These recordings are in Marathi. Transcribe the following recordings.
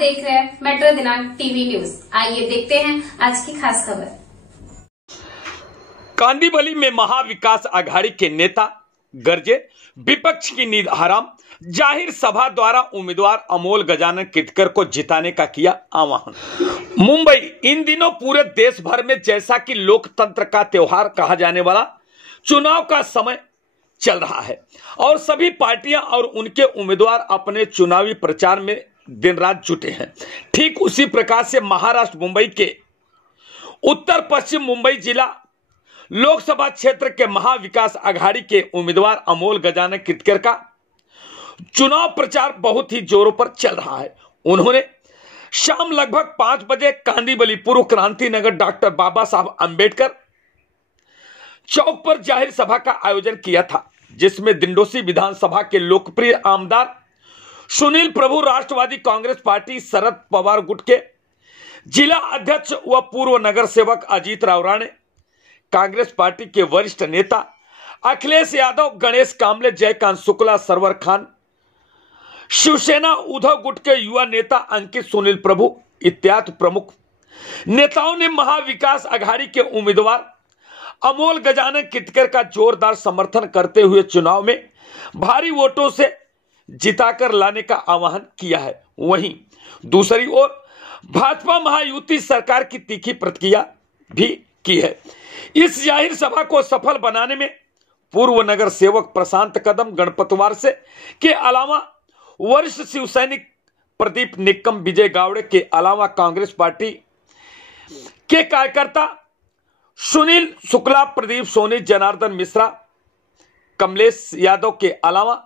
देख रहे हैं मेट्रो दिनांक टीवी न्यूज। आइए देखते हैं आज की खास खबर। कांदिवली में महाविकास आघाड़ी के नेता गरजे, विपक्ष की नींद हराम। जाहिर सभा द्वारा उम्मीदवार अमोल गजानन किटकर को जिताने का किया आह्वान। मुंबई इन दिनों पूरे देश भर में जैसा कि लोकतंत्र का त्योहार कहा जाने वाला चुनाव का समय चल रहा है और सभी पार्टियां और उनके उम्मीदवार अपने चुनावी प्रचार में दिन रात जुटे हैं। ठीक उसी प्रकार से महाराष्ट्र मुंबई के उत्तर पश्चिम मुंबई जिला लोकसभा क्षेत्र के महाविकास आघाड़ी के उम्मीदवार अमोल गजानन किटकर का चुनाव प्रचार बहुत ही जोरों पर चल रहा है। उन्होंने शाम लगभग 5 बजे कांदिवली पूर्व क्रांति नगर डॉक्टर बाबा साहब अंबेडकर चौक पर जाहिर सभा का आयोजन किया था, जिसमें दिंडोसी विधानसभा के लोकप्रिय आमदार सुनील प्रभु, राष्ट्रवादी कांग्रेस पार्टी शरद पवार गुट के जिला अध्यक्ष व पूर्व नगर सेवक अजीत राव राणे, कांग्रेस पार्टी के वरिष्ठ नेता अखिलेश यादव, गणेश कामले, जयकांत शुक्ला, सरवर खान, शिवसेना उद्धव गुट के युवा नेता अंकित, सुनील प्रभु इत्यादि प्रमुख नेताओं ने महाविकास आघाड़ी के उम्मीदवार अमोल गजानन किटकर का जोरदार समर्थन करते हुए चुनाव में भारी वोटों से जिताकर लाने का आह्वान किया है। वहीं दूसरी ओर भाजपा महायुति सरकार की तीखी प्रतिक्रिया भी की है। इस जाहिर सभा को सफल बनाने में पूर्व नगर सेवक प्रशांत कदम, गणपतवार से के अलावा वरिष्ठ शिव सैनिक प्रदीप निक्कम, विजय गावड़े के अलावा कांग्रेस पार्टी के कार्यकर्ता सुनील शुक्ला, प्रदीप सोनी, जनार्दन मिश्रा, कमलेश यादव के अलावा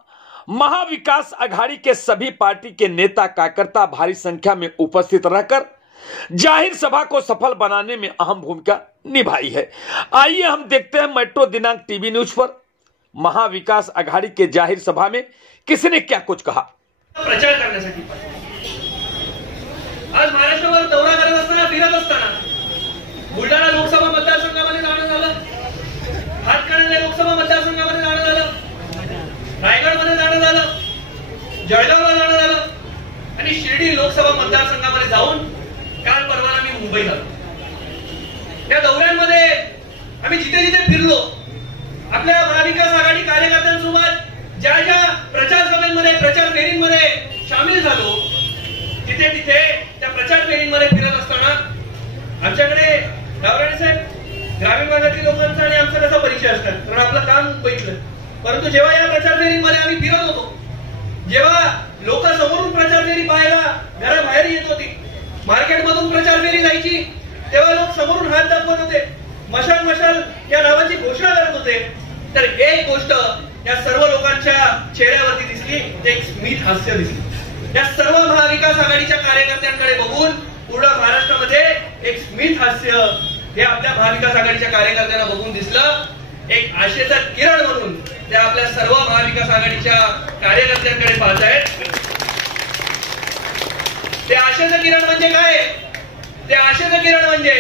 महाविकास आघाड़ी के सभी पार्टी के नेता कार्यकर्ता भारी संख्या में उपस्थित रहकर जाहिर सभा को सफल बनाने में अहम भूमिका निभाई है। आइए हम देखते हैं मेट्रो दिनांक टीवी न्यूज पर महाविकास आघाड़ी के जाहिर सभा में किसने क्या कुछ कहा। प्रचार करण्यासाठी आज महाराष्ट्रावर दौरा करत असताना, फिरत असताना बुलढाणा लोकसभा मतदारसंघामध्ये जाणं झालं, हातकणंगले लोकसभा मतदारसंघामध्ये जाणं झालं, रायगडमध्ये जाणं झालं, जळगावला जाणं झालं आणि शिर्डी लोकसभा मतदारसंघामध्ये जाऊन काल परवाला मी मुंबईत आलो। या दौऱ्यांमध्ये आम्ही जिथे जिथे फिरलो, आपल्या महाविकास आघाडी कार्यकर्त्यांसोबत ज्या ज्या प्रचार सभांमध्ये, प्रचार फेरींमध्ये सामील झालो, तिथे तिथे त्या प्रचार फेरींमध्ये फिरत असताना आमच्याकडे गावराणे साहेब ग्रामीण भागातील लोकांचा आणि आमचा कसा परिचय असतात, कारण आपलं काम बघितलं। परंतु जेव्हा या प्रचार फेरींमध्ये आम्ही फिरत होतो, जेव्हा लोक समोरून प्रचार फेरी पाहायला घराबाहेर येत होती, मार्केटमधून प्रचार फेरी जायची, तेव्हा लोक समोरून हात दाखवत होते, मशाल मशाल या नावाची घोषणा करत होते, तर एक गोष्ट या सर्व लोकांच्या चेहऱ्यावरती दिसली, ते एक स्मित हास्य दिसली। या सर्व महाविकास आघाडीच्या कार्यकर्त्यांकडे बघून पूर्ण महाराष्ट्रामध्ये एक स्मित हास्य हे आपल्या महाविकास आघाडीच्या कार्यकर्त्यांना बघून दिसलं। एक आशेचा किरण म्हणून ते आपल्या सर्व महाविकास आघाडीच्या कार्यकर्त्यांकडे पाहतायत। ते आशेचं किरण म्हणजे काय? ते आशेचं किरण म्हणजे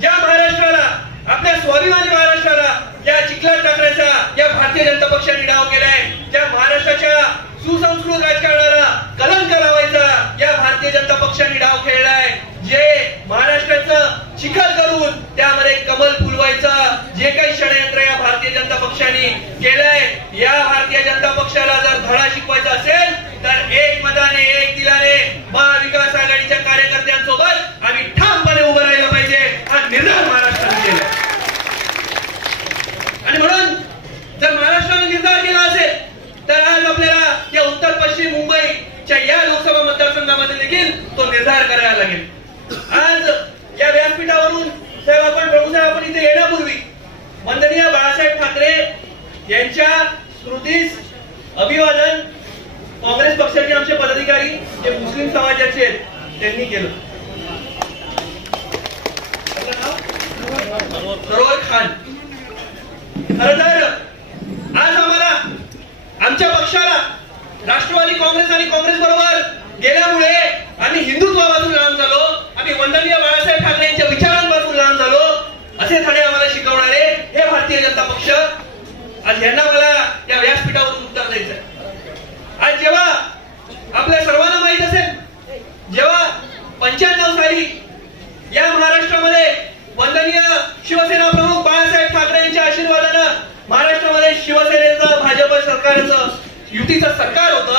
ज्या महाराष्ट्राला, आपल्या स्वाभिमानी महाराष्ट्राला, या चिखलात टाकण्याचा या भारतीय जनता पक्षाने डाव केलाय, ज्या महाराष्ट्राच्या सुसंस्कृत राजकारणाला कलंक लावायचा या भारतीय जनता पक्षाने डाव खेळलाय, जे महाराष्ट्राचं चिखल करून त्यामध्ये कमल फुलवायचा जे काही षडयंत्र या भारतीय जनता पक्षाने केलंय, या भारतीय जनता पक्षाला जर धडा शिकवायचा असेल तर एक मताने, एक दिलाने महाविकास आघाडीच्या कार्यकर्त्यांसोबत आम्ही ठामपणे उभं राहिलं पाहिजे, हा निर्धार महाराष्ट्राने केला। आणि म्हणून जर महाराष्ट्राने निर्धार केला असेल तर आज आपल्याला या उत्तर पश्चिम मुंबईच्या या लोकसभा मतदारसंघामध्ये देखील तो निर्धार करायला लागेल। आज या व्यासपीठावरून साहेब आपण प्रभूसाहेब आपण इथे येण्यापूर्वी वंदनीय बाळासाहेब ठाकरे यांच्या स्मृतीस अभिवादन काँग्रेस पक्षाचे आमचे पदाधिकारी जे मुस्लिम समाजाचे आहेत त्यांनी केलं। सरवर खान, खरं तर आज आम्हाला, आमच्या पक्षाला राष्ट्रवादी काँग्रेस आणि काँग्रेस बरोबर गेल्यामुळे आम्ही हिंदुत्वापासून लांब झालो, आम्ही वंदनीय बाळासाहेब ठाकरे यांच्या विचारांपासून लांब झालो, असे धडे आम्हाला शिकवणारे हे भारतीय जनता पक्ष, आज यांना मला या व्यासपीठावरून उत्तर द्यायचं आहे। आज जेव्हा आपल्या सर्वांना माहित असेल, जेव्हा 95 साली या महाराष्ट्रामध्ये वंदनीय शिवसेना प्रमुख बाळासाहेब ठाकरे यांच्या आशीर्वादानं महाराष्ट्रामध्ये शिवसेनेचं भाजप सरकारचं युतीचं सरकार होतं.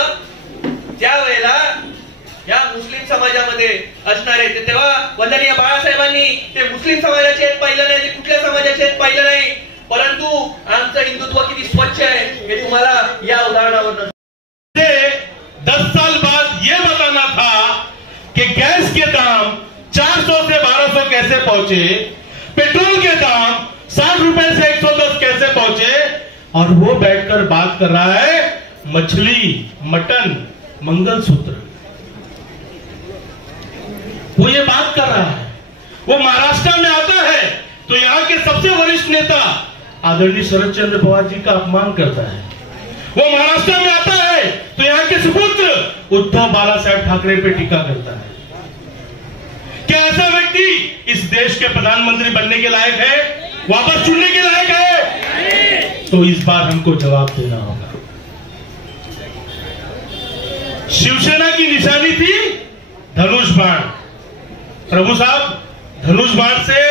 त्यावेळेला या मुस्लिम समाजामध्ये असणारे तेव्हा वंदनीय बाळासाहेबांनी ते मुस्लिम समाजाचे पाहिलं नाही, ते कुठल्या समाजाचे पाहिलं नाही, परंतु आमचं हिंदुत्व किती स्वच्छ आहे हे तुम्हाला या उदाहरणावर 10 साल बाद ये बताना था कि गैस के दाम 400 से 1200 कैसे पहुंचे, पेट्रोल के दाम 60 रुपए से 110 कैसे पहुंचे, और वो बैठकर बात कर रहा है मछली, मटन, मंगलसूत्र. वो ये बात कर रहा है. वो महाराष्ट्र में आता है तो यहाँ के सबसे वरिष्ठ नेता आदरणीय शरद चंद्र पवार जी का अपमान करता है. वो महाराष्ट्र में आता है तो यहाँ के सुपुत्र उद्धव बालासाहेब ठाकरे पे टीका करता है. क्या ऐसा व्यक्ति इस देश के प्रधानमंत्री बनने के लायक है, वापस चुनने के लायक है? तो इस बार हमको जवाब देना होगा. शिवसेना की निशानी थी धनुष बाण. प्रभु साहब, धनुष बाण से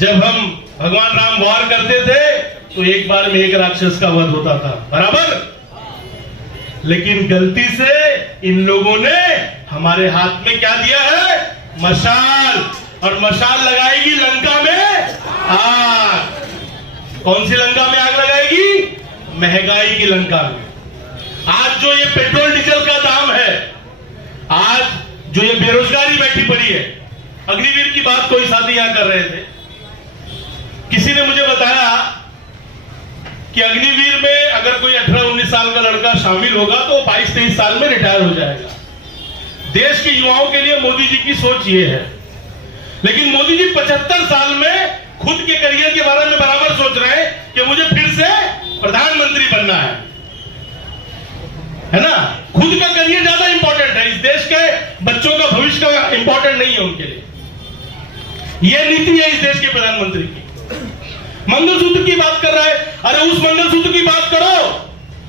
जब हम भगवान राम वार करते थे तो एक बार में एक राक्षस का वध होता था, बराबर. लेकिन गलती से इन लोगों ने हमारे हाथ में क्या दिया है? मशाल. और मशाल लगाएगी लंका में आग. कौन सी लंका में आग लगाएगी? महंगाई की लंका में. आज जो ये पेट्रोल डीजल का दाम है, आज जो ये बेरोजगारी बैठी पड़ी है, अग्निवीर की बात कोई साथी यहां कर रहे थे. किसी ने मुझे बताया कि अग्निवीर में अगर कोई 18-19 साल का लड़का शामिल होगा तो 22-23 साल में रिटायर हो जाएगा. देश के युवाओं के लिए मोदी जी की सोच ये है. लेकिन मोदी जी 75 साल में खुद के करियर के बारे में बराबर सोच रहे हैं कि मुझे फिर से प्रधानमंत्री बनना है ना. खुद का करियर ज्यादा इंपॉर्टेंट है. इस देश के बच्चों का भविष्य का इंपॉर्टेंट नहीं है उनके लिए. यह नीति है इस देश के प्रधानमंत्री की. मंगलसूत्र की बात कर रहा है. अरे उस मंगलसूत्र की बात करो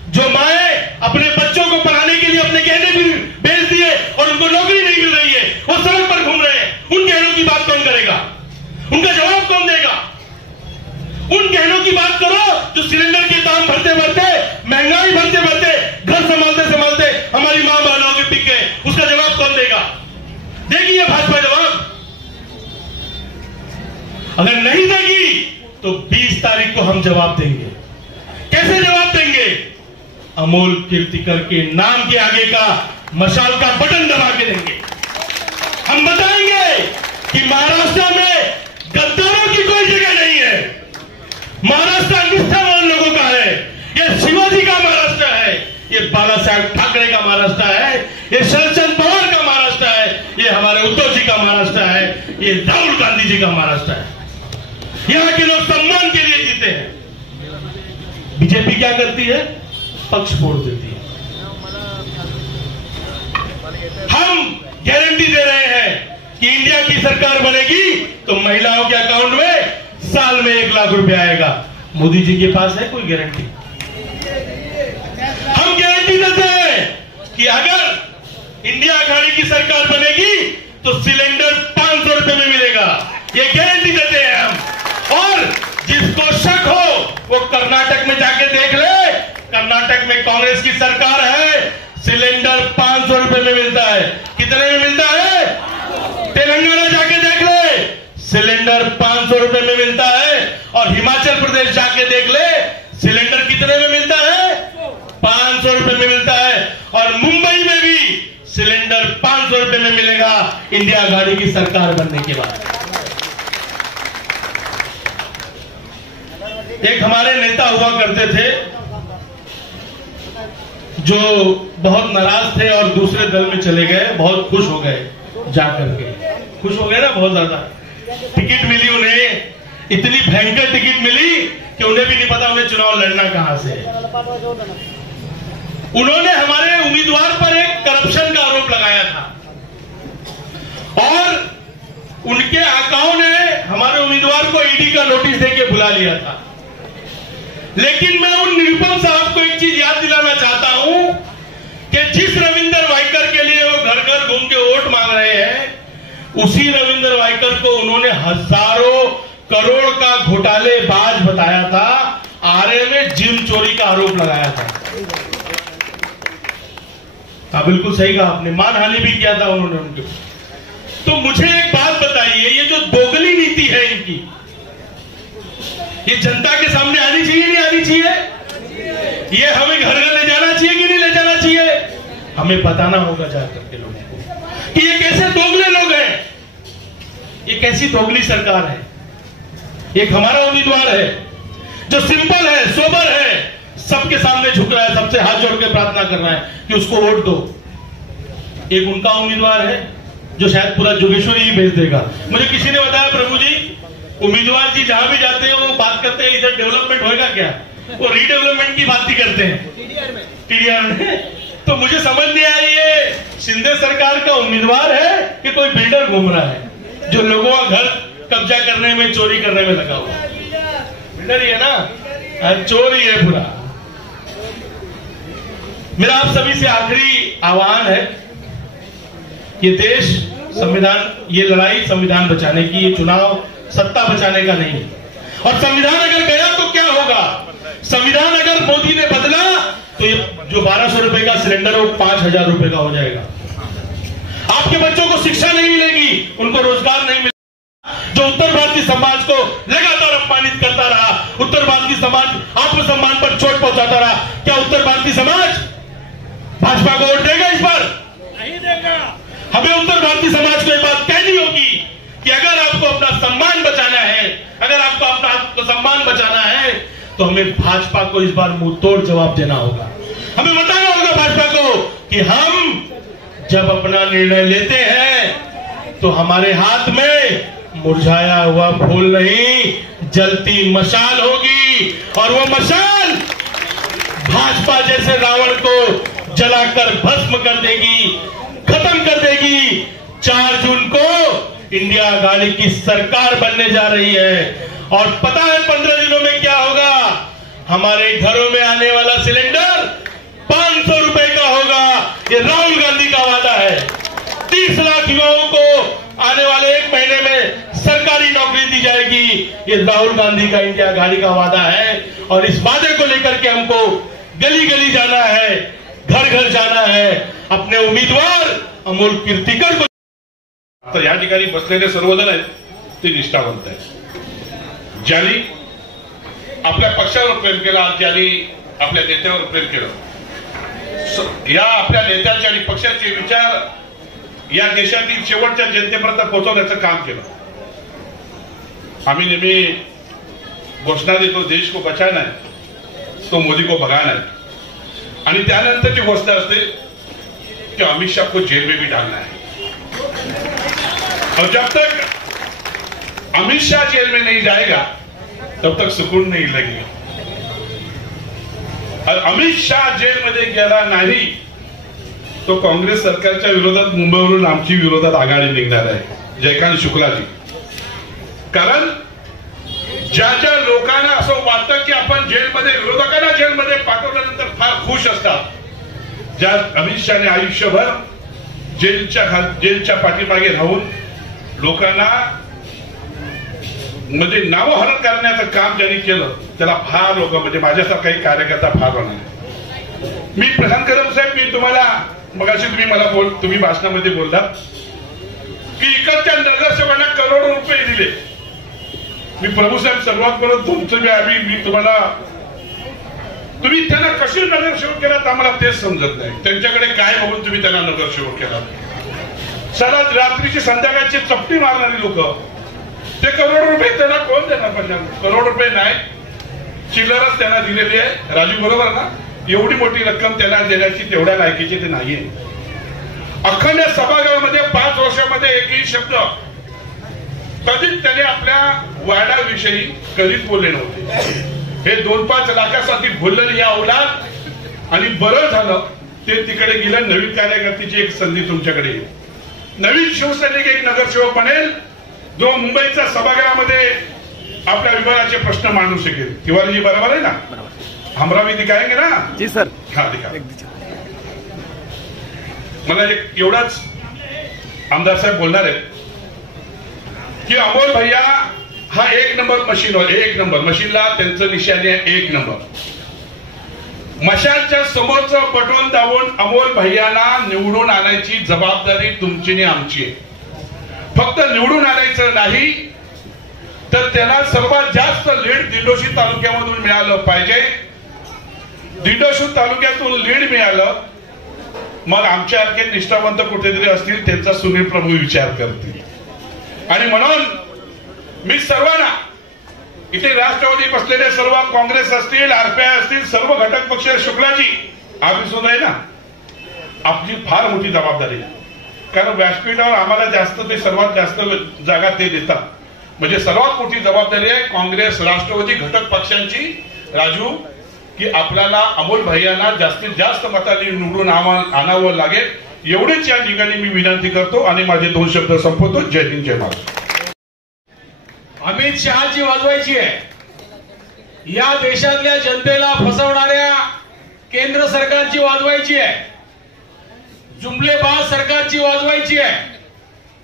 जो माए अपने बच्चों को पढ़ाने के लिए अपने गहने भी बेच दिए और उनको नौकरी नहीं मिल रही है, वो सड़क पर घूम रहे हैं. उन गहनों की बात कौन करेगा? उनका जवाब कौन देगा? उन गहनों की बात करो जो सिलेंडर के दाम भरते भरते, महंगाई भरते भरते, घर संभालते संभालते हमारी मां बहनों के बिक गए. उसका जवाब कौन देगा? देगी ये भाजपा जवाब? अगर नहीं देगी तो 20 तारीख को हम जवाब देंगे. कैसे जवाब देंगे? अमोल कीर्तिकर के नाम के आगे का मशाल का बटन दबा के देंगे. हम बताएंगे कि महाराष्ट्र में गद्दारों की कोई जगह नहीं है. महाराष्ट्र निष्ठावान लोगों का है. ये शिवाजी का महाराष्ट्र है. ये बाला साहेब ठाकरे का महाराष्ट्र है. ये शरद चंद्र पवार का महाराष्ट्र है. ये हमारे उद्धव जी का महाराष्ट्र है. ये राहुल गांधी जी का महाराष्ट्र है. यहां के लोग सम्मान के लिए जीते हैं. बीजेपी क्या करती है? पक्ष फोड़ देती है. हम गारंटी दे रहे हैं कि इंडिया की सरकार बनेगी तो महिलाओं के अकाउंट में साल में 1 लाख रुपया आएगा. मोदी जी के पास है कोई गारंटी? हम गारंटी देते हैं कि अगर इंडिया अखाड़ी की सरकार बनेगी तो सिलेंडर 500 रुपए में मिलेगा. ये गारंटी देते हैं हम. और जिसको शक हो वो कर्नाटक में जाके देख ले. कर्नाटक में कांग्रेस की सरकार है. सिलेंडर 500 रुपए में मिलता है. कितने में मिलता है? तेलंगाना जाके देख ले, सिलेंडर 500 रुपए में मिलता है. और हिमाचल प्रदेश जाके देख ले, सिलेंडर कितने में मिलता है? 500 रुपए में मिलता है. और मुंबई में भी सिलेंडर 500 रुपए में मिलेगा इंडिया अघाड़ी की सरकार बनने के बाद. एक हमारे नेता हुआ करते थे जो बहुत नाराज थे और दूसरे दल में चले गए. बहुत खुश हो गए जाकर के. खुश हो गए ना बहुत ज्यादा. टिकट मिली उन्हें, इतनी भयंकर टिकट मिली कि उन्हें भी नहीं पता उन्हें चुनाव लड़ना कहां से. उन्होंने हमारे उम्मीदवार पर एक करप्शन का आरोप लगाया था और उनके आकाओं ने हमारे उम्मीदवार को ईडी का नोटिस देके बुला लिया था. लेकिन मैं उन निरुपम साहब को एक चीज याद दिलाना चाहता हूं कि जिस रविंदर वाइकर के लिए वो घर घर घूम के वोट मांग रहे हैं, उसी रविंद्र वायकर को उन्होंने हजारों करोड़ का घोटालेबाज बताया था, आरए में जिम चोरी का आरोप लगाया था। हाँ, बिल्कुल सही कहा आपने, मानहानि भी किया था उन्होंने उनके। तो मुझे एक बात बताइए, ये जो दोगली नीति है इनकी, ये जनता के सामने आनी चाहिए नहीं आनी चाहिए? ये हमें घर घर ले जाना चाहिए कि नहीं ले जाना चाहिए? हमें बताना होगा जाकर के लोगों को कि ये कैसे दोगले लोग हैं, ये कैसी दोगली सरकार है। एक हमारा उम्मीदवार है जो सिंपल है, सोबर है, सबके सामने झुक रहा है, सबसे हाथ जोड़ के प्रार्थना कर रहा है कि उसको वोट दो। एक उनका उम्मीदवार है जो शायद पूरा जोगेश्वरी ही भेज देगा। मुझे किसी ने बताया, प्रभु जी उम्मीदवार जी जहां भी जाते हैं वो बात करते हैं इधर डेवलपमेंट होएगा क्या, वो रीडेवलपमेंट की बात ही करते हैं टीडीआर में। तो मुझे समझ नहीं आया ये शिंदे सरकार का उम्मीदवार है कि कोई बिल्डर घूम रहा है जो लोगों का घर कब्जा करने में, चोरी करने में लगा हुआ। बिल्डर ही है ना, चोर ही है पूरा। मेरा आप सभी से आखिरी आह्वान है, ये देश संविधान, ये लड़ाई संविधान बचाने की, ये चुनाव सत्ता बचाने का नहीं। और संविधान अगर गया तो क्या होगा? संविधान अगर मोदी ने बदला तो ये जो 1200 रुपए का सिलेंडर है वो 5000 रुपए का हो जाएगा। आपके बच्चों को शिक्षा नहीं मिलेगी, उनको रोजगार नहीं मिलेगा। जो उत्तर भारतीय समाज को लगातार अपमानित करता रहा, उत्तर भारतीय समाज आत्मसम्मान पर चोट पहुंचाता रहा, क्या उत्तर भारतीय समाज भाजपा को वोट देगा? इस बार नहीं देगा। हमें उत्तर भारतीय समाज को यह बात कहनी होगी कि अगर आपको अपना सम्मान बचाना है, अगर आपको अपना आत्मसम्मान बचाना है, तो हमें भाजपा को इस बार मुंह तोड़ जवाब देना होगा। हमें बताना होगा भाजपा को कि हम जब अपना निर्णय लेते हैं तो हमारे हाथ में मुरझाया हुआ फूल नहीं, जलती मशाल होगी। और वो मशाल भाजपा जैसे रावण को जलाकर भस्म कर देगी, खत्म कर देगी। 4 जून को इंडिया आघाड़ी की सरकार बनने जा रही है और पता है 15 दिनों में क्या होगा? हमारे घरों में आने वाला सिलेंडर 500 रुपए का होगा। ये राहुल गांधी का वादा है। 30 लाख युवाओं को आने वाले 1 महीने में सरकारी नौकरी दी जाएगी। ये राहुल गांधी का इंडिया आघाड़ी का वादा है और इस वादे को लेकर के हमको गली गली जाना है, घर घर जाना है, अपने उम्मीदवार अमोल कीर्तिकर को। तर या ठिकाणी बसलेले सर्वजण आहेत ते निष्ठावंत आहेत, ज्यांनी आपल्या पक्षावर प्रेम केलं, ज्यांनी आपल्या नेत्यावर प्रेम केलं, या आपल्या नेत्याचे आणि पक्षाचे विचार या देशातील शेवटच्या जनतेपर्यंत पोहोचवण्याचं काम केलं। आम्ही नेहमी घोषणा देतो, देश को बचाना है तो मोदी को भगाना है, आणि त्यानंतरची घोषणा असते कि अमित शाह को जेल में भी डालना है। और जब तक अमित शाह जेल में नहीं जाएगा तब तक सुकून नहीं लगेगा। और अमित शाह जेल मध्ये गेला नाही तो काँग्रेस सरकारच्या विरोधात मुंबईवरून आमची विरोधात आघाडी निघणार आहे, जयकांत शुक्लाजी। कारण ज्या ज्या लोकांना असं वाटतं की आपण जेलमध्ये, विरोधकांना जेलमध्ये पाठवल्यानंतर फार खुश असतात, ज्या अमित शहाने आयुष्यभर जेलच्या पाठीमागे राहून लोकांना म्हणजे नावहरण करण्याचं काम ज्यांनी केलं त्याला फार लोक, म्हणजे माझ्यासारखा काही कार्यकर्ता फार होणार। मी प्रशांत कदम साहेब, मी तुम्हाला मगाशी तुम्ही भाषणामध्ये बोललात की इकडच्या नगरसेवकांना करोडो रुपये दिले। मी प्रभू साहेब सर्वात परत तुमचं मी तुम्हाला, तुम्ही त्यांना कशी नगरसेवक केलात आम्हाला तेच समजत नाही। त्यांच्याकडे काय बघून तुम्ही त्यांना नगरसेवक केलात? सारा रात्रीची संध्याकाळची चपटी मारणारी लोक, ते करोड रुपये त्यांना कोण देणार? करोड रुपये नाही, चिल्लरच त्यांना दिलेली आहे। राजू बरोबर ना? एवढी मोठी रक्कम त्यांना देण्याची तेवढ्या लायकीची ते नाहीये। अखंड सभागृहामध्ये 5 वर्षामध्ये एकही शब्द कधीच त्याने आपल्या वाड्याविषयी कधीच बोलले नव्हते। हे 2-5 लाखासाठी बोललेली या औलाद, आणि बरं झालं ते तिकडे गेलं। नवीन कार्यकर्त्याची एक संधी तुमच्याकडे येईल, नवीन शिवसैनिक एक नगरसेवक बनेल जो मुंबईच्या सभागृहामध्ये आपल्या विभागाचे प्रश्न मांडू शकेल। तिवारीजी बरोबर आहे ना? हमरा भी दिखाएंगे ना? जी सर। हाँ दिखा। मला एक एवढाच आमदार साहेब बोलणार आहेत की अमोल भैया हा 1 नंबर मशीन होते, 1 नंबर मशीनला त्यांचं निशाणे आहे 1 नंबर. मशालच्या समोरचं बटन दाबून अमोल भैयाला निवडून आणायची जबाबदारी तुमची आणि आमची आहे. फक्त निवडून आणायचं नाही तर त्यांना सर्वात जास्त लीड दिंडोशी तालुक्यामधून मिळालं पाहिजे. दिंडोशी तालुक्यातून लीड मिळालं मग आमच्यासारखे निष्ठावंत कुठेतरी असतील त्यांचा सुनील प्रभू विचार करतील. आणि म्हणून मी सर्वांना इथे राष्ट्रवादी बसलेले सर्व काँग्रेस असतील, आरपीआय असतील, सर्व घटक पक्ष, शुक्लाजी आम्ही सुद्धा आहे ना, आपली फार मोठी जबाबदारी आहे. कारण व्यासपीठावर आम्हाला जास्त ते सर्वात जास्त जागा ते देतात. म्हणजे सर्वात मोठी जबाबदारी आहे काँग्रेस राष्ट्रवादी घटक पक्षांची राजू, की आपल्याला अमोल भैयांना जास्तीत जास्त मतांनी निवडून आणावं लागेल. एवढीच या ठिकाणी मी विनंती करतो आणि माझे 2 शब्द संपवतो. जय हिंद, जय महाराष्ट्र. अमित शहाची वाजवायची आहे. या देशातल्या जनतेला फसवणाऱ्या केंद्र सरकारची वाजवायची आहे. जुमलेबाज सरकारची वाजवायची आहे.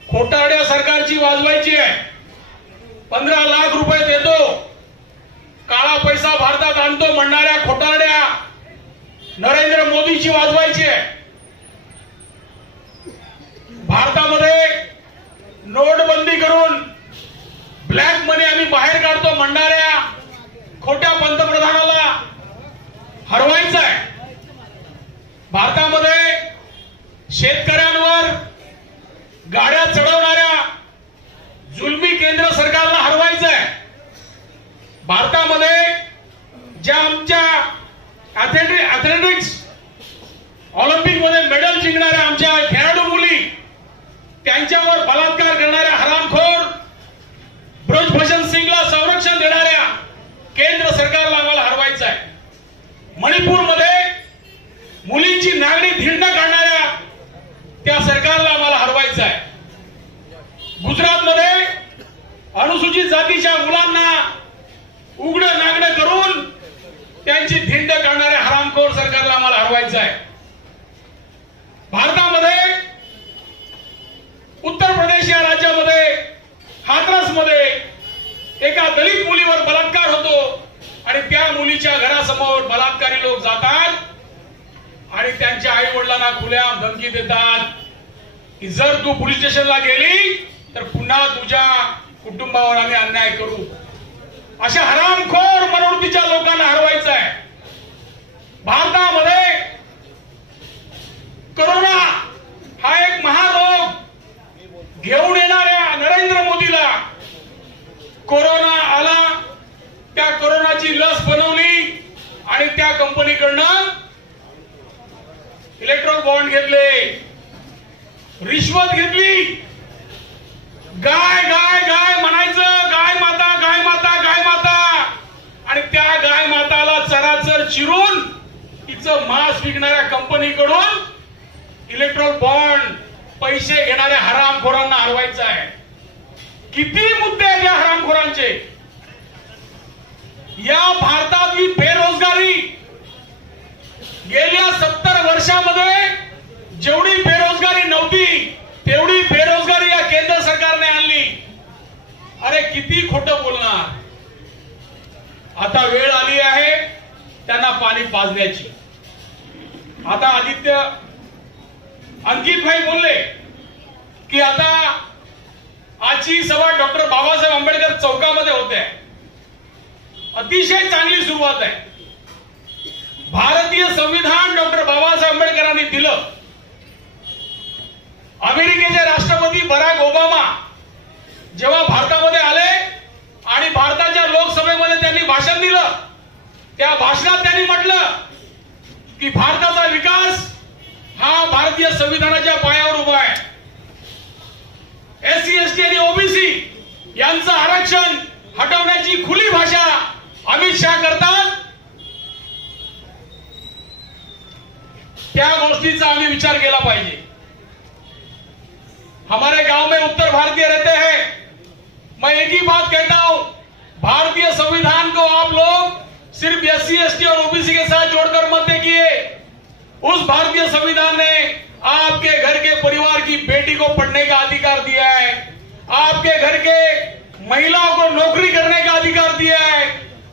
खोटारड्या सरकारची वाजवायची आहे. 15 लाख रुपये देतो, काळा पैसा भारतात आणतो म्हणणाऱ्या खोटारड्या नरेंद्र मोदीची वाजवायची आहे. भारतामध्ये नोटबंदी करून ब्लॅक मनी आम्ही बाहेर काढतो म्हणणाऱ्या खोट्या पंतप्रधानाला हरवायचं आहे. भारतामध्ये शेतकऱ्यांवर गाड्या चढवणाऱ्या जुलमी केंद्र सरकारला हरवायचं आहे. भारतामध्ये ज्या आमच्या ऍथलेटिक्स ऑलिम्पिक मध्ये मेडल जिंकणाऱ्या आमच्या खेळाडू मुली त्यांच्यावर बलात्कार करणाऱ्या हरामखोर ब्रजभूषण सिंगला संरक्षण देणाऱ्या केंद्र सरकारला आम्हाला हरवायचं आहे. मणिपूरमध्ये मुलींची नागरी धिंड काढणाऱ्या त्या सरकारला आम्हाला हरवायचं आहे. गुजरातमध्ये अनुसूचित जातीच्या मुलांना उघडं नागडं करून त्यांची धिंड काढणाऱ्या हरामखोर सरकारला आम्हाला हरवायचं आहे. भारतामध्ये उत्तर प्रदेश या राज्यामध्ये हाथरसमध्ये एका दलित मुलीवर बलात्कार होतो आणि त्या मुलीच्या घरासमोर बलात्कारी लोक जातात आणि त्यांच्या आई वडिलांना खुलेआम धमकी देतात की जर तू पोलीस स्टेशनला गेली तर पुन्हा तुझ्या कुटुंबावर आम्ही अन्याय करू. अशा हरामखोर मनोवृत्तीच्या लोकांना हरवायचं आहे. भारतामध्ये कोरोना हा एक महारोग घेऊन येणाऱ्या नरेंद्र मोदीला कोरोना आला, त्या कोरोनाची लस बनवली आणि त्या कंपनीकडनं इलेक्ट्रॉन बॉन्ड घेतले, रिश्वत घेतली. गाय गाय गाय म्हणायचं, गाय माता गाय माता गाय माता, आणि त्या गाय माताला चराचर चिरून तिचं मांस विकणाऱ्या कंपनीकडून इलेक्ट्रॉन बॉन्ड पैसे घेणाऱ्या हरामखोरांना हरवायचं आहे. किती मुद्दे आहेत या हरामखोरांचे. या भारतातली बेरोजगारी गेल्या 70 वर्षामध्ये जेवढी बेरोजगारी नव्हती तेवढी बेरोजगारी या केंद्र सरकारने आणली. अरे किती खोटं बोलणार. आता वेळ आली आहे त्यांना पाणी पाजण्याची. आता आदित्य अंकित भाई बोलले की आता आजची सभा डॉक्टर बाबासाहेब आंबेडकर चौकामध्ये होते. अतिशय चांगली सुरुवात आहे. भारतीय संविधान डॉक्टर बाबासाहेब आंबेडकरांनी दिलं. अमेरिकेचे राष्ट्रपती बराक ओबामा जेव्हा भारतामध्ये आले आणि भारताच्या लोकसभेमध्ये त्यांनी भाषण दिलं, त्या भाषणात त्यांनी म्हटलं की भारताचा विकास हा भारतीय संविधानाच्या पायावर उभा आहे. एससी एसटी आणि ओबीसी यांचं आरक्षण हटवण्याची खुली भाषा अमित शहा करतात. त्या गोष्टीचा आम्ही विचार केला पाहिजे. हमारे गांव में उत्तर भारतीय रहते हैं. मैं एक ही बात कहता हूं, भारतीय संविधान को आप लोग सिर्फ एससी एसटी और ओबीसी के साथ जोड़कर मत देखिए. उस भारतीय संविधान ने आपके घर के परिवार की बेटी को पढ़ने का अधिकार दिया है. आपके घर के महिलाओं को नौकरी करने का अधिकार दिया है,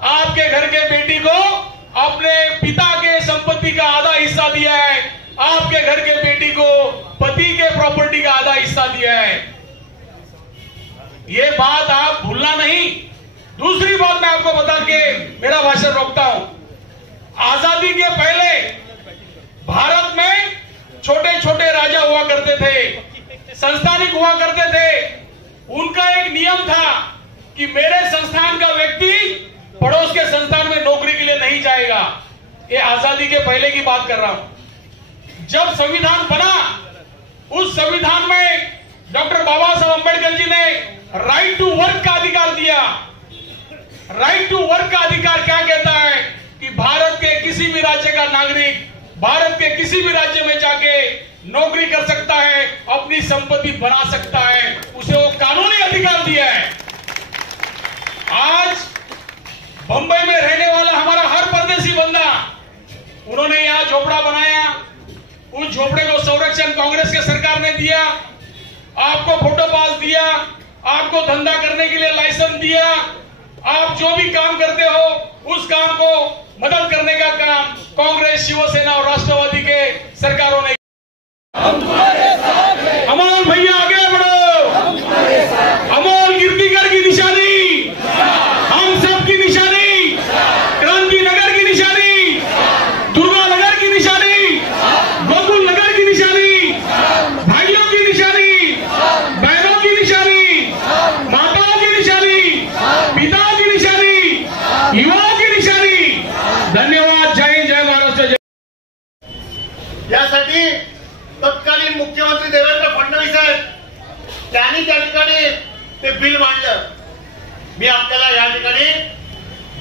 आपके घर के बेटी को अपने पिता के संपत्ति का आधा हिस्सा दिया है, आपके घर के बेटी को पति के प्रॉपर्टी का आधा हिस्सा दिया है। ये बात आप भूलना नहीं। दूसरी बात मैं आपको बता के मेरा भाषण रोकता हूं। आजादी के पहले भारत में छोटे छोटे राजा हुआ करते थे, संस्थानिक हुआ करते थे। उनका एक नियम था कि मेरे संस्थान का व्यक्ति पड़ोस के संस्थान में नौकरी के लिए नहीं जाएगा। ये आजादी के पहले की बात कर रहा हूं। जब संविधान बना, उस संविधान में डॉक्टर बाबा साहब अंबेडकर जी ने राइट टू वर्क का अधिकार दिया। राइट टू वर्क का अधिकार क्या कहता है कि भारत के किसी भी राज्य का नागरिक भारत के किसी भी राज्य में जाके नौकरी कर सकता है, अपनी संपत्ति बना सकता है, उसे वो कानूनी अधिकार दिया है। आज बंबई में रहने वाला हमारा हर परदेसी बंदा, उन्होंने यहां झोपड़ा बनाया, उस झोपड़े को संरक्षण कांग्रेस के सरकार ने दिया, आपको फोटो पास दिया, आपको धंधा करने के लिए लाइसेंस दिया, आप जो भी काम करते हो उस काम को मदद करने का काम कांग्रेस, शिवसेना और राष्ट्रवादी के सरकारों ने। अमोल भैया आगे बढ़ो, अमोल कीर्तिकर की निशानी, हम सब की निशानी, क्रांति नगर की निशानी, दुर्गा नगर की निशानी, गोकुल नगर की निशानी, भाइयों की निशानी, बहनों की निशानी, माताओं की निशानी, पिताओं की निशानी, युवाओं की निशानी। धन्यवाद। जय हिंद, जय महाराष्ट्र, जय। यासाठी तत्कालीन मुख्यमंत्री देवेंद्र फडणवीस आहेत, त्यांनी त्या ठिकाणी ते बिल मांडलं। मी आपल्याला या ठिकाणी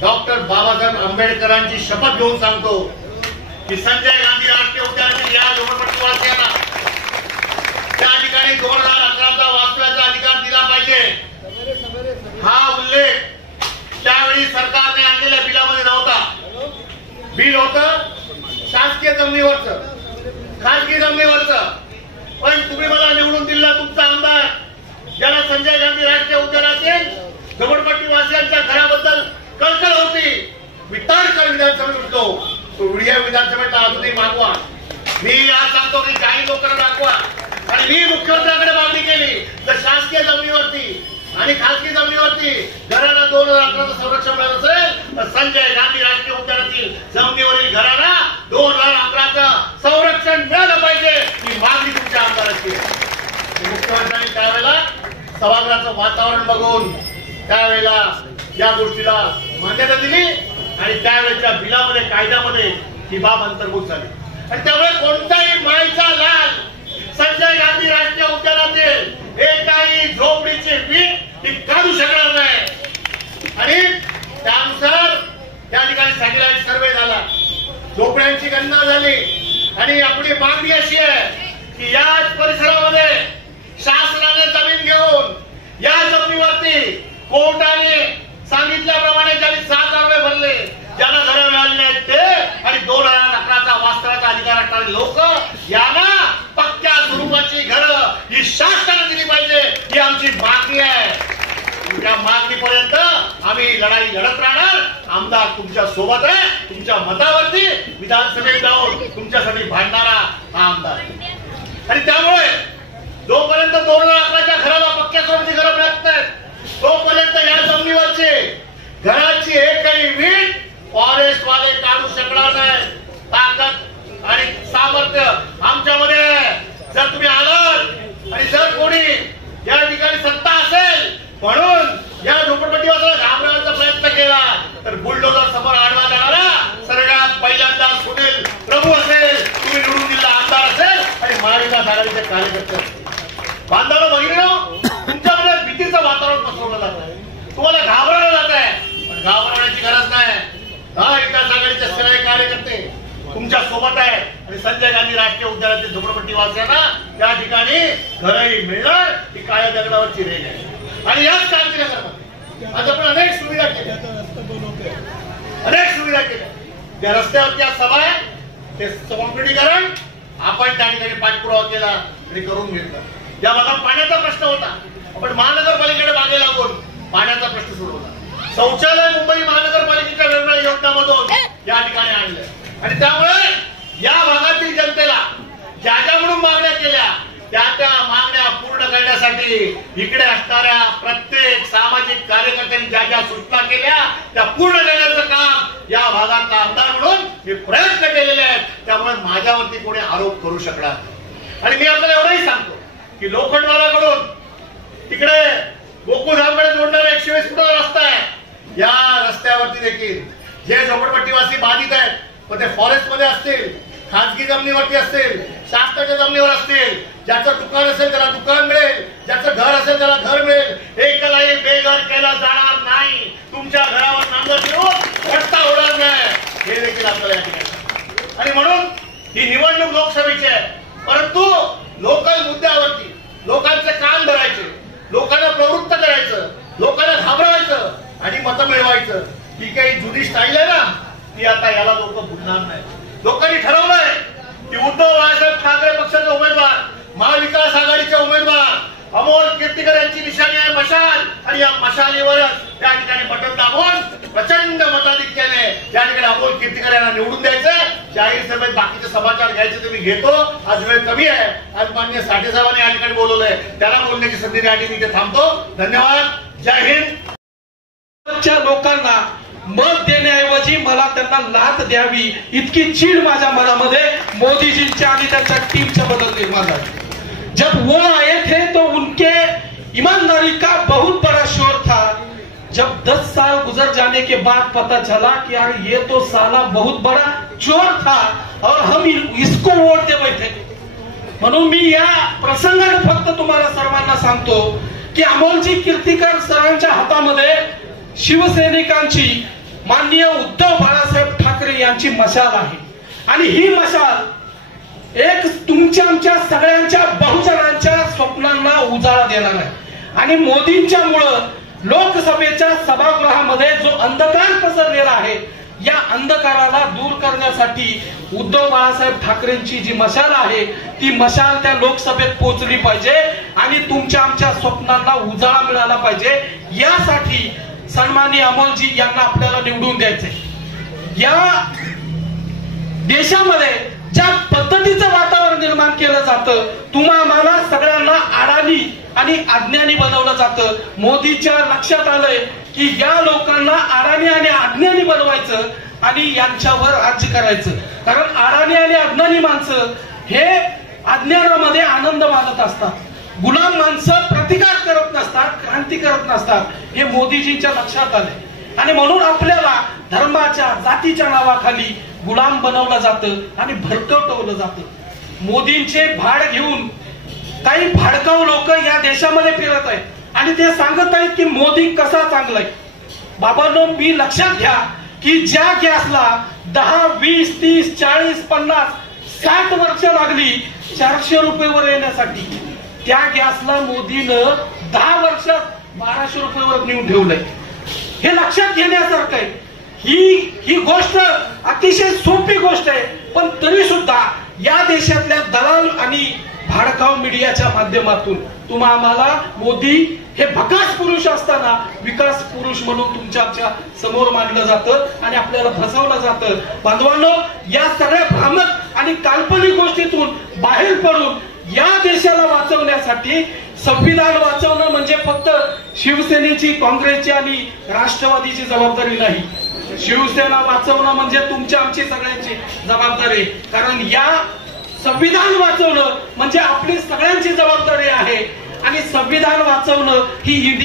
डॉक्टर बाबासाहेब आंबेडकरांची शपथ घेऊन सांगतो की संजय गांधी राष्ट्रीय उद्यानातील या झोपडपट्टीवासियांना त्या ठिकाणी 2011चा वास्तव्याचा अधिकार दिला पाहिजे। हा उल्लेख त्यावेळी सरकारने आणलेल्या बिलामध्ये नव्हता। बिल होतं शासकीय जमिनीवरचं, खासगी जमिनीवरचं, पण तुम्ही मला निवडून दिला तुमचा आमदार, ज्याला संजय गांधी राष्ट्रीय उद्यानातील झोपडपट्टीवासियांच्या घराबद्दल कळकळ होती। मी तारकळ विधानसभेत उठलो, तो व्हिडिओ विधानसभेत अजूनही मागवा। मी आज सांगतो की काही लोकांना दाखवा, आणि मी मुख्यमंत्र्यांकडे मागणी केली तर शासकीय जमिनीवरती आणि खासगी जमिनीवरती घरांना 2011चं संरक्षण मिळत असेल तर संजय गांधी राष्ट्रीय उद्यानातील जमिनीवरील घरांना 2011चं संरक्षण मिळालं पाहिजे, ही मागणी तुमच्या आमदाराची आहे। मुख्यमंत्र्यांनी त्यावेळेला सभागृहाचं वातावरण बघून त्यावेळेला या गोष्टीला मान्यता दिली आणि त्यावेळेच्या बिलामध्ये, कायद्यामध्ये ही बाब अंतर्भूत झाली। आणि त्यामुळे कोणताही मायचा लाल संजय गांधी राष्ट्रीय उद्यानातील एकाही झोपडीची वीट ही काढू शकणार नाही। आणि त्यानुसार त्या ठिकाणी सॅटेलाइट सर्वे झाला, झोपड्यांची गणना झाली, आणि आपली मागणी अशी आहे की याच परिसरामध्ये शासनाने जमीन घेऊन या जमिनीवरती कोर्टाने सांगितल्याप्रमाणे ज्यांनी 7,000 रुपये भरले, ज्यांना घरं मिळाली नाहीत ते, आणि 2011चा वास्तव्याचा अधिकार असणारे लोक यांना पक्क्या स्वरूपाची घरं ही शासनाने दिली पाहिजे, ही आमची मागणी आहे। त्या मागणीपर्यंत आम्ही लढाई लढत राहणार। आमदार तुमच्या सोबत आहे, तुमच्या मतावरती विधानसभेत जाऊन तुमच्यासाठी भांडणारा हा आमदार आहे। आणि त्यामुळे जोपर्यंत 2011च्या घराला पक्क्या स्वरूपाची घरं मिळत नाहीत, तोपर्यंत या जमिनीवरची घराची एकही वीट फॉरेस्ट वाले काढू शकणार नाही। ताकद आणि सामर्थ्य आमच्यामध्ये आहे। जर तुम्ही आलात आणि जर कोणी या ठिकाणी सत्ता असेल म्हणून या झोपडपट्टीवासियांना घाबरवण्याचा प्रयत्न केला तर बुलडोजर समोर आडवा जाणारा सर्वात पहिल्यांदा सुनील प्रभू असेल, तुम्ही निवडून दिलेला आमदार असेल आणि महाविकास आघाडीचे कार्यकर्ते असतील। बांधवांनो बघितलं, तुमच्यामध्ये भीतीचं वातावरण पसरवलं जात आहे, तुम्हाला घाबरवलं जात आहे, पण घाबरवण्याची गरज नाही। महाविकास आघाडीचे सगळे कार्यकर्ते तुमच्या सोबत आहे आणि संजय गांधी राष्ट्रीय उद्यानातील झोपडपट्टीवासियांना त्या ठिकाणी घरही मिळणार, ही काळ्या दगडावरची रेघ आहे। आणि याच क्रांतीनगरमध्ये आज आपण अनेक सुविधा केल्या, अनेक सुविधा केल्या। त्या रस्त्यावरती आज सभा आहे, ते कॉन्क्रिटीकरण आपण त्या ठिकाणी पाठपुरावा केला आणि करून घेतला। या भागात पाण्याचा प्रश्न होता, आपण महानगर शौचालय मुंबई महानगरपालिकेच्या वेगवेगळ्या योजनांमधून या ठिकाणी आणलं आणि त्यामुळे या भागातील जनतेला ज्या ज्या म्हणून मागण्या केल्या त्या मागण्या पूर्ण करण्यासाठी इकडे असणाऱ्या प्रत्येक सामाजिक कार्यकर्त्यांनी ज्या ज्या सूचना केल्या त्या पूर्ण करण्याचं काम या भागातला आमदार म्हणून मी प्रयत्न केलेले आहेत. त्यामुळे माझ्यावरती कोणी आरोप करू शकणार नाही. आणि मी आपल्याला एवढंही सांगतो की लोखंडवालाकडून तिकडे गोकुळधामकडे जोडणारा 120 फुटाचा रस्ता आहे. या रस्त्यावरती देखील जे झोपडपट्टीवासी बाधित आहेत पण ते फॉरेस्ट मध्ये असतील, खासगी जमिनीवरती असतील, शासनाच्या जमिनीवर असतील, ज्याचं दुकान असेल त्याला दुकान मिळेल, ज्याचं घर असेल त्याला घर मिळेल. एकलाही बेघर केला जाणार नाही. तुमच्या घरावर नांगर फिरून रस्ता होणार नाही हे देखील आपल्याला या ठिकाणी. आणि म्हणून ही निवडणूक लोकसभेची आहे, परंतु लोकल मुद्द्यावरती लोकांचे कान धरायचे, लोकांना प्रवृत्त करायचं, लोकांना घाबरवायचं आणि मतं मिळवायचं. ही काही जुनी स्टाईल आहे ना, ती आता याला लोक भुलणार नाही. लोकांनी ठरवलंय की उद्धव बाळासाहेब ठाकरे पक्षाचे उमेदवार, महाविकास आघाडीचे उमेदवार अमोल कीर्तीकर यांची निशाणी आहे मशाल आणि या मशालीवरच त्या ठिकाणी बटन दाबून प्रचंड मताधिक्याने या ठिकाणी अमोल कीर्तीकर यांना निवडून द्यायचं. जाहीर सभेत बाकीचे समाचार घ्यायचे ते मी घेतो, आज वेळ कमी आहे. आज माननीय साठे साहेबांनी या ठिकाणी बोलवलंय, त्याला बोलण्याची संधी द्यावी. इथे थांबतो. धन्यवाद. जय हिंद. लोकांना मत देण्याऐवजी मला त्यांना लात द्यावी इतकी चीड माझ्या मनामध्ये मोदीजींच्या आणि त्यांच्या टीमच्या बद्दल निर्माण झाली. जब वो आए थे तो उनके ईमानदारी का बहुत बड़ा शोर था. जब 10 साल गुजर जाने के बाद पता चला कि यार ये तो साला बहुत बड़ा चोर था और हम इसको वोट दे बैठे. म्हणून मी या प्रसंगाने फक्त तुम्हाला सर्वांना सांगतो की अमोलजी कीर्तीकर सरांच्या हातामध्ये शिवसैनिकांची माननीय उद्धव बाळासाहेब ठाकरे यांची मशाल आहे. आणि ही मशाल एक तुमच्या आमच्या सगळ्यांच्या बहुजनांच्या स्वप्नांना उजाळा देणार आहे. आणि मोदींच्यामुळं लोकसभेच्या सभागृहामध्ये जो अंधकार पसरलेला आहे या अंधकाराला दूर करण्यासाठी उद्धव बाळासाहेब ठाकरेंची जी मशाल आहे ती मशाल त्या लोकसभेत पोहोचली पाहिजे आणि तुमच्या आमच्या स्वप्नांना उजाळा मिळाला पाहिजे. यासाठी सन्माननीय अमोलजी यांना आपल्याला निवडून द्यायचंय. या देशामध्ये ज्या पद्धतीचं वातावरण निर्माण केलं जातं आम्हाला सगळ्यांना अडाणी आणि अज्ञानी बनवलं जातं. मोदीच्या लक्षात आलंय की या लोकांना अडाणी आणि अज्ञानी बनवायचं आणि यांच्यावर राज्य करायचं. कारण अडाणी आणि अज्ञानी माणसं हे अज्ञानामध्ये आनंद मानत असतात. गुलाम माणसं प्रतिकार करत नसतात, क्रांती करत नसतात. हे मोदीजींच्या लक्षात आले आणि म्हणून आपल्याला धर्माच्या जातीच्या नावाखाली गुलाम बनवलं जातं आणि भरकटवलं जातं. मोदींचे भाड घेऊन काही भाडकाऊ लोक या देशामध्ये फिरत आहेत आणि ते सांगत आहेत की मोदी कसा चांगला आहे. बाबांनो, मी लक्षात घ्या की ज्या गॅसला 10, 20, 30, 40, 50, 60 वर्ष लागली 400 रुपयेवर येण्यासाठी, त्या गॅसला मोदीनं 10 वर्षात 1200 रुपयेवर नेऊन ठेवलंय. हे लक्षात घेण्यासारखं आहे. ही गोष्ट अतिशय सोपी गोष्ट आहे, पण तरी सुद्धा या देशातल्या दलाल आणि भाडकाऊ मीडियाच्या माध्यमातून आम्हाला मोदी हे भकास पुरुष असताना विकास पुरुष म्हणून तुमच्या आमच्या समोर मांडलं जातं आणि आपल्याला फसवलं जातं. बांधवांनो, या सगळ्या भ्रामक आणि काल्पनिक गोष्टीतून बाहेर पडून या देशाला वाचवण्यासाठी संविधान वाचवणं म्हणजे फक्त शिवसेनेची, काँग्रेसची आणि राष्ट्रवादीची जबाबदारी नाही. शिवसेना वाचवणं म्हणजे तुमच्या आमची सगळ्यांची जबाबदारी. कारण या संविधान वाचवणं म्हणजे आपली सगळ्यांची जबाबदारी आहे आणि संविधान वाचवणं ही